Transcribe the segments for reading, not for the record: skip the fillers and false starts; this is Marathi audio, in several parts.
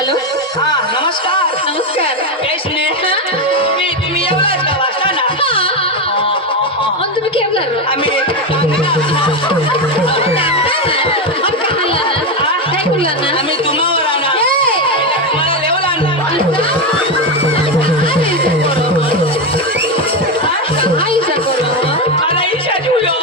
हॅलो हा नमस्कार. नमस्कार. काहीच नाही. तुम्ही एवढाच का वाचता ना? आणि तुम्ही केम झालो आम्ही काय बोलला ना आम्ही तुम्हावर आणा तुम्हाला लेवल आणला. मला ईशा ठेवलो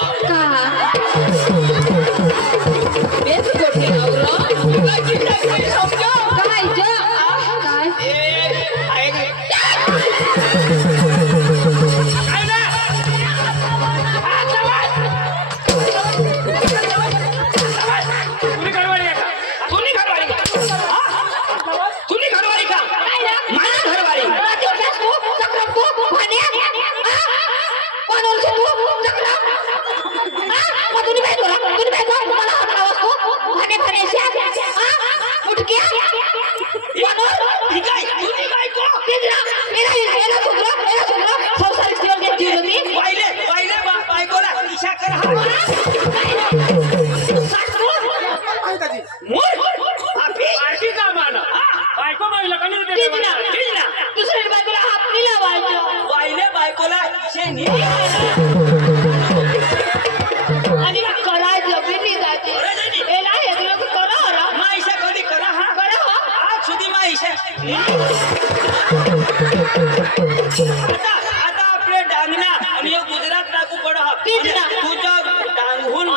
आता आपले डांगना आणि गुजरात लागू पड तुझं डांगहून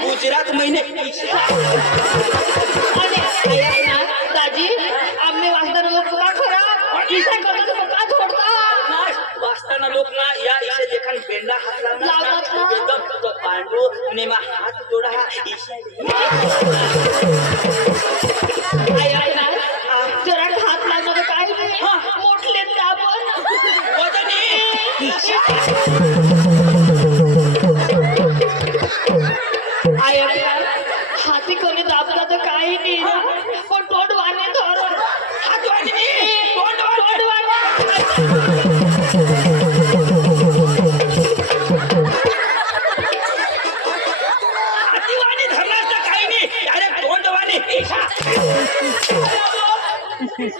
गुजरात महिने दाजी आम्ही वाचताना लोक वाचताना लोक ना या ईशा लेखन बेंडा हात लावणार एकदम पांडू नेमा हात जोडा हा ईशा जरा हात लावणार काय मोठले आपण हाती कोणी दाबला तर काही नाही पण तोंड वाढले तर हात वाढले तोंड वाढले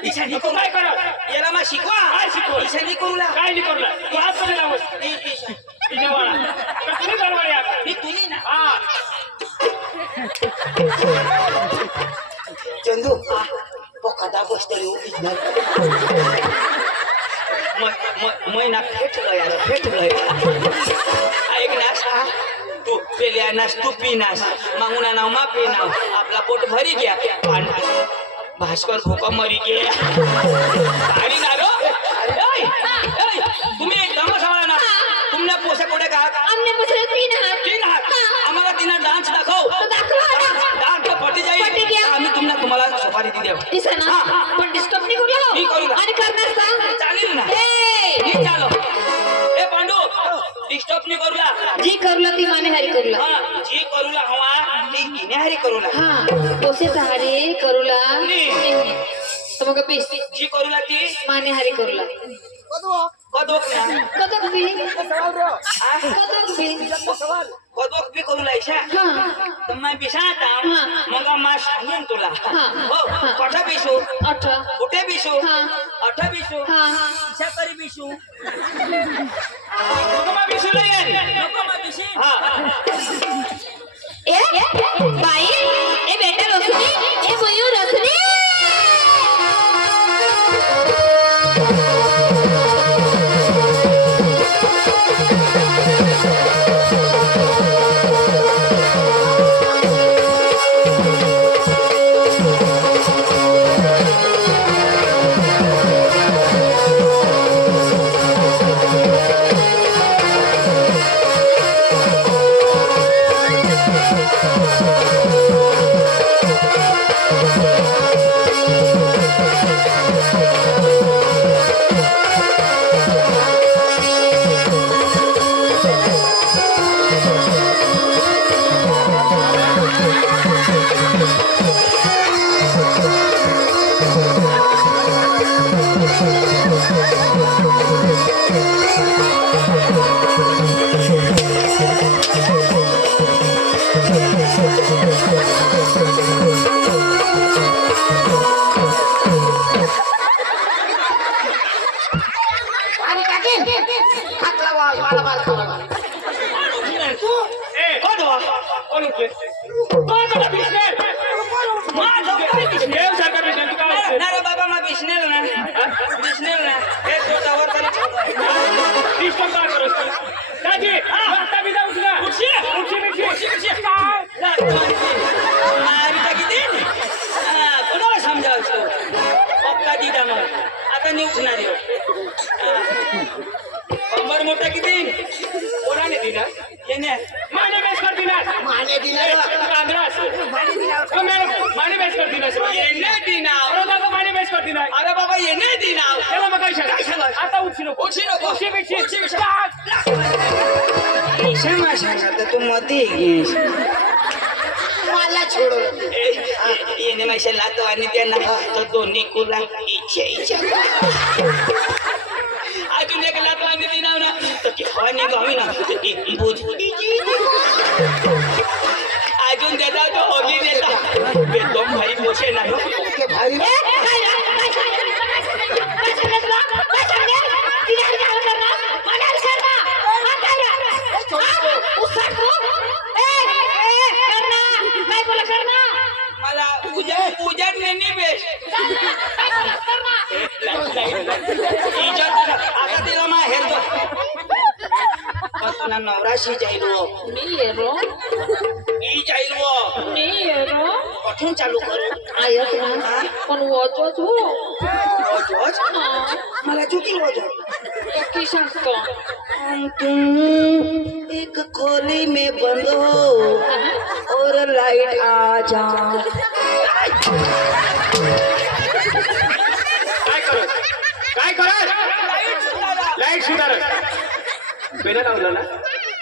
ईशानी करू काय करा याला मा शिकवा काय शिकवा ईशानी करूला काय नाही करूला तू हात मध्ये लावस ईशा वाला तुम्ही करवा यार मी तुम्ही ना हा चंदू पोकादा बसतरी उभी मै ना फेटलं यार फेटलं ऐक ना तू पेल्या नास तू पी नास मागूना नाव मा पी नाव आपला पोट भरी गया भास्कर भोका मरी गे गाडी ना रो तुम्ही एकदम सांभाळा ना तुमने पोसे कोडे का हमने पोसे तीन हात आम्हाला तिना डान्स दाखव डान्स पटी जाईल आम्ही तुम्हाला सफारी दी देऊ दिसना पण डिस्टर्ब नाही करूला मी करूला आणि करणार सांग चालेल ना मी चालो ए पांडू डिस्टर्ब नाही करूला जी करूला ती माने हरी करूला हां जी करूला हवा ती गिने हरी करूला हां पोसे हरी करूला तो मग पीस जी करूला ती माने हरी करूला कदोक ना कदक भी कदोक भी करूला ईशा हां तर मैं बिसाता मग मा सांगेन तुला हो कठा बिसू 18 कुठे बिसू हां 18 बिसू हां ईशा करी बिसू नको मा बिसू नाही नको मा बिसी हां ए बाई ए बेटा रोशनी ए मयूर रोशनी माझा बिझनेस माझं काय बिझनेस? देव सारखा बिझनेस तू काय ना रे बाबा मा बिझनेस ना हे तोटावर त्याला सिस्टम काय करत दादी आता बी जाऊ तुला उठशी कोणाला समजावतो पप्पा दिदा मग आता नाही उठणार कंबर मोठा किती कोणाने दिला येणे माने बेस कर दिला माने दिला आंध्रा माने बेस कर दिला येणे दिनाव अरे बाबा माने बेस कर दिला अरे बाबा येणे दिनाव त्याला मग काय सांगा आता उठशी नको उठशी उठशी क्षमा सांगा तू मध्ये घेस मला छोडो येणे माहिती लातो आणि त्यांना तर दोन्ही कुला इच्छा अजून एक लातो आणि दिनाव ना तर केव्हा गावी ना बुध अजून देता तो होगी देता बेदम भारी पोषे ना के भारी मला उजाड नाही बेस आता तिला मा हेर तुला नवराशी जाईल ई जाईल कठून चालू करू पण वचो तू रोज मला चुकी रोज की सांगतो तुम एक खोली में बंद हो और लाइट आ जा काय करत लाईट सुधारत बेना लावलं ना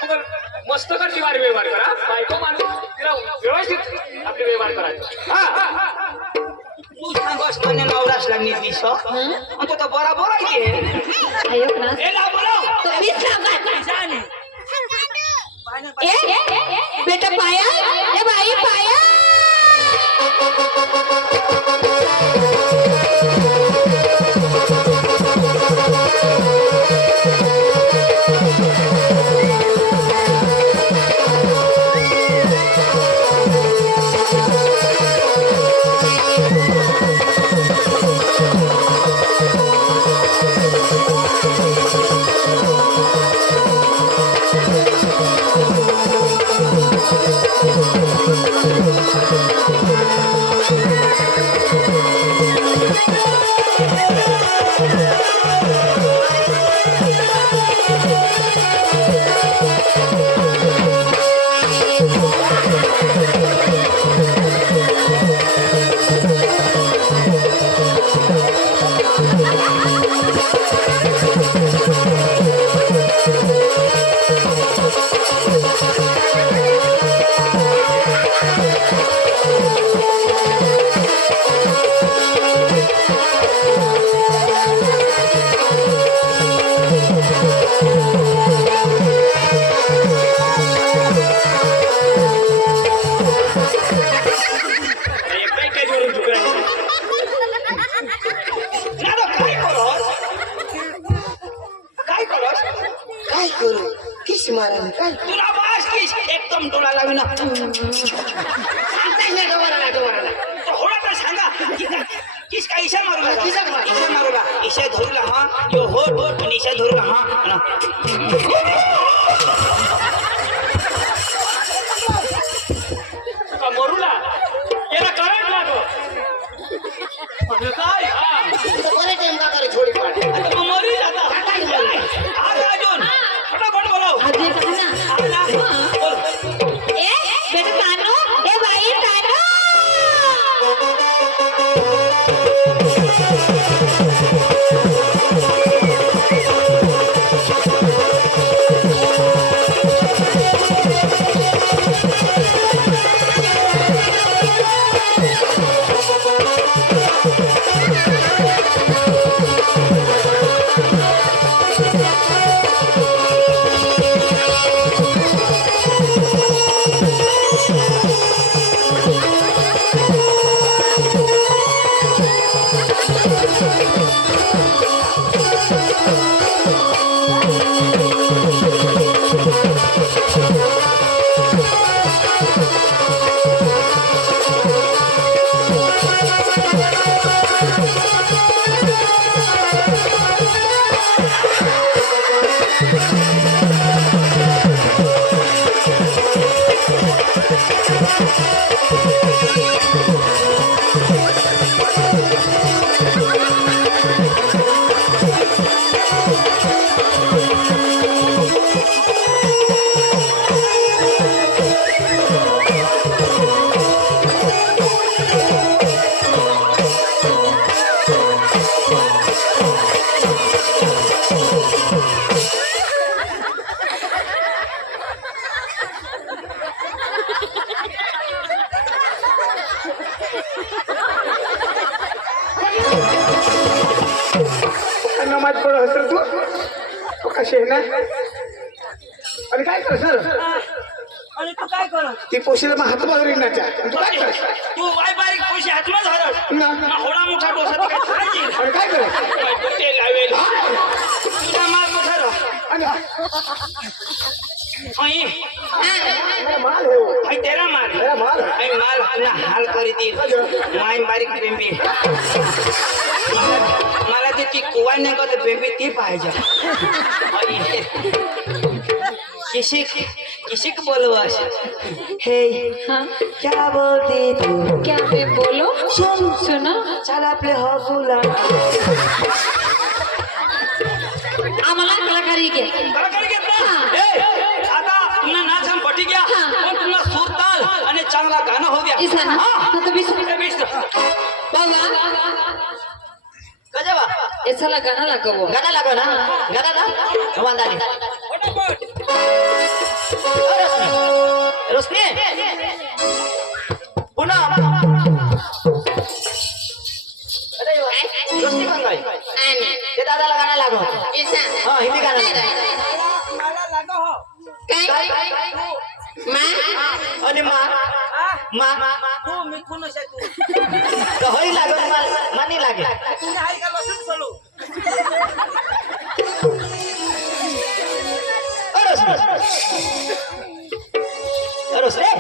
मग मस्त करची वारी व्यवहार करा बायको माणूस तिला व्यवस्थित आपले व्यवहार करायचे हा तू सांगस म्हणे नवरासला नितीश आणि तो तर बरोबर आहे ऐक ना हे ना बोलाव तो मी सांगा बेटा पाया ए बाई पाया काय करू किस मारा काय तुला बास किस एकदम डोळा लावी ना थोडा तर सांगा किस का इशा मारू लागा इशा मारू लागा इशा धरू ला हा यो हो आणि इशा धरू ला हा का मरूला याला करंट लागो काय बरे टाइम का करे छोडी पाड आता मग मरी जाता आज अजून फटाफट बोलाव आजी कहा ना बोल ए बेटा तानो ए बाई तानो नमाज पढ हसर तू कशी आहे ना आणि काय कर सर आणि तू काय कर ती पोशीला मग हात बाजून नाच्या तू काय कर तू वाय बारीक पैसे हातमा झालं ना. होडा मोठा डोसा काय खायची आणि काय कर ते लावेल तुझा माल मोठा आणि माल है वो भाई तेरा माल मेरा माल है. भाई माल अपना हाल करी दी माय बारीक बेंबी मला ती कुवा नाही का बेंबी ती पाहिजे किशिक बोलवास हे हाँ क्या बोलती तू क्या मैं बोलो सुना चल आपले हॉफुला आम्हाला कलाकारी घे कलाकारी घेतला आता पुन्हा नाच हम पटी गया पण पुन्हा सूर ताल आणि चांगला गाणं हो द्या इसा ना हाँ तो भी सुन बाबा गजबा ऐसा लगाना लगाओ गाना लागो ना गाना ना वंदानी रोशनी पुन्हा अरे रोशनी पण काय ते दादाला गाणं लागो ऐसा हा हिंदी गाणं काय आणि मा तू मी कोण असे तू होई लागो मानी लागे तुझे हाय का लसूण सोलू रोशनी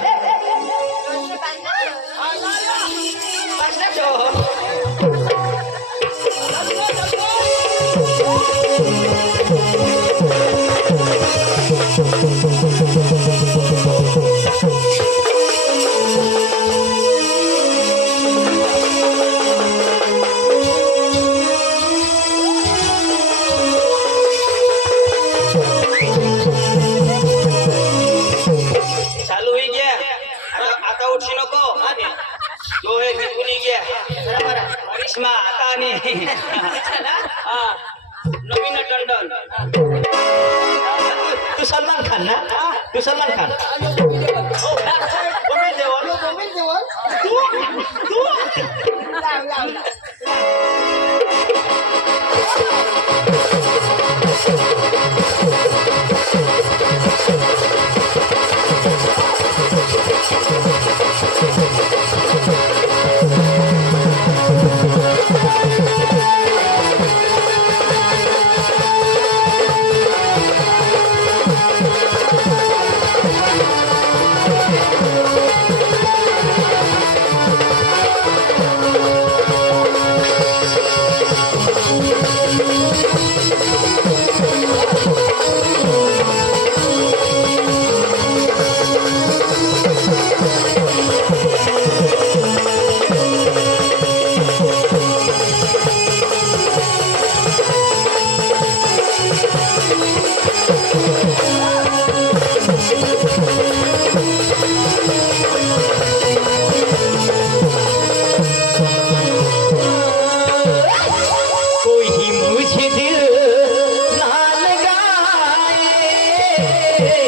चालू होई गया आता उठशी नको डोळे निघून गया करिश्मा आता आणि हा, नवीन टंडन तू सलमान खान ना तू सलमान खान हो, कपिल देवल. कपिल देवल लाव लाव लाव Thank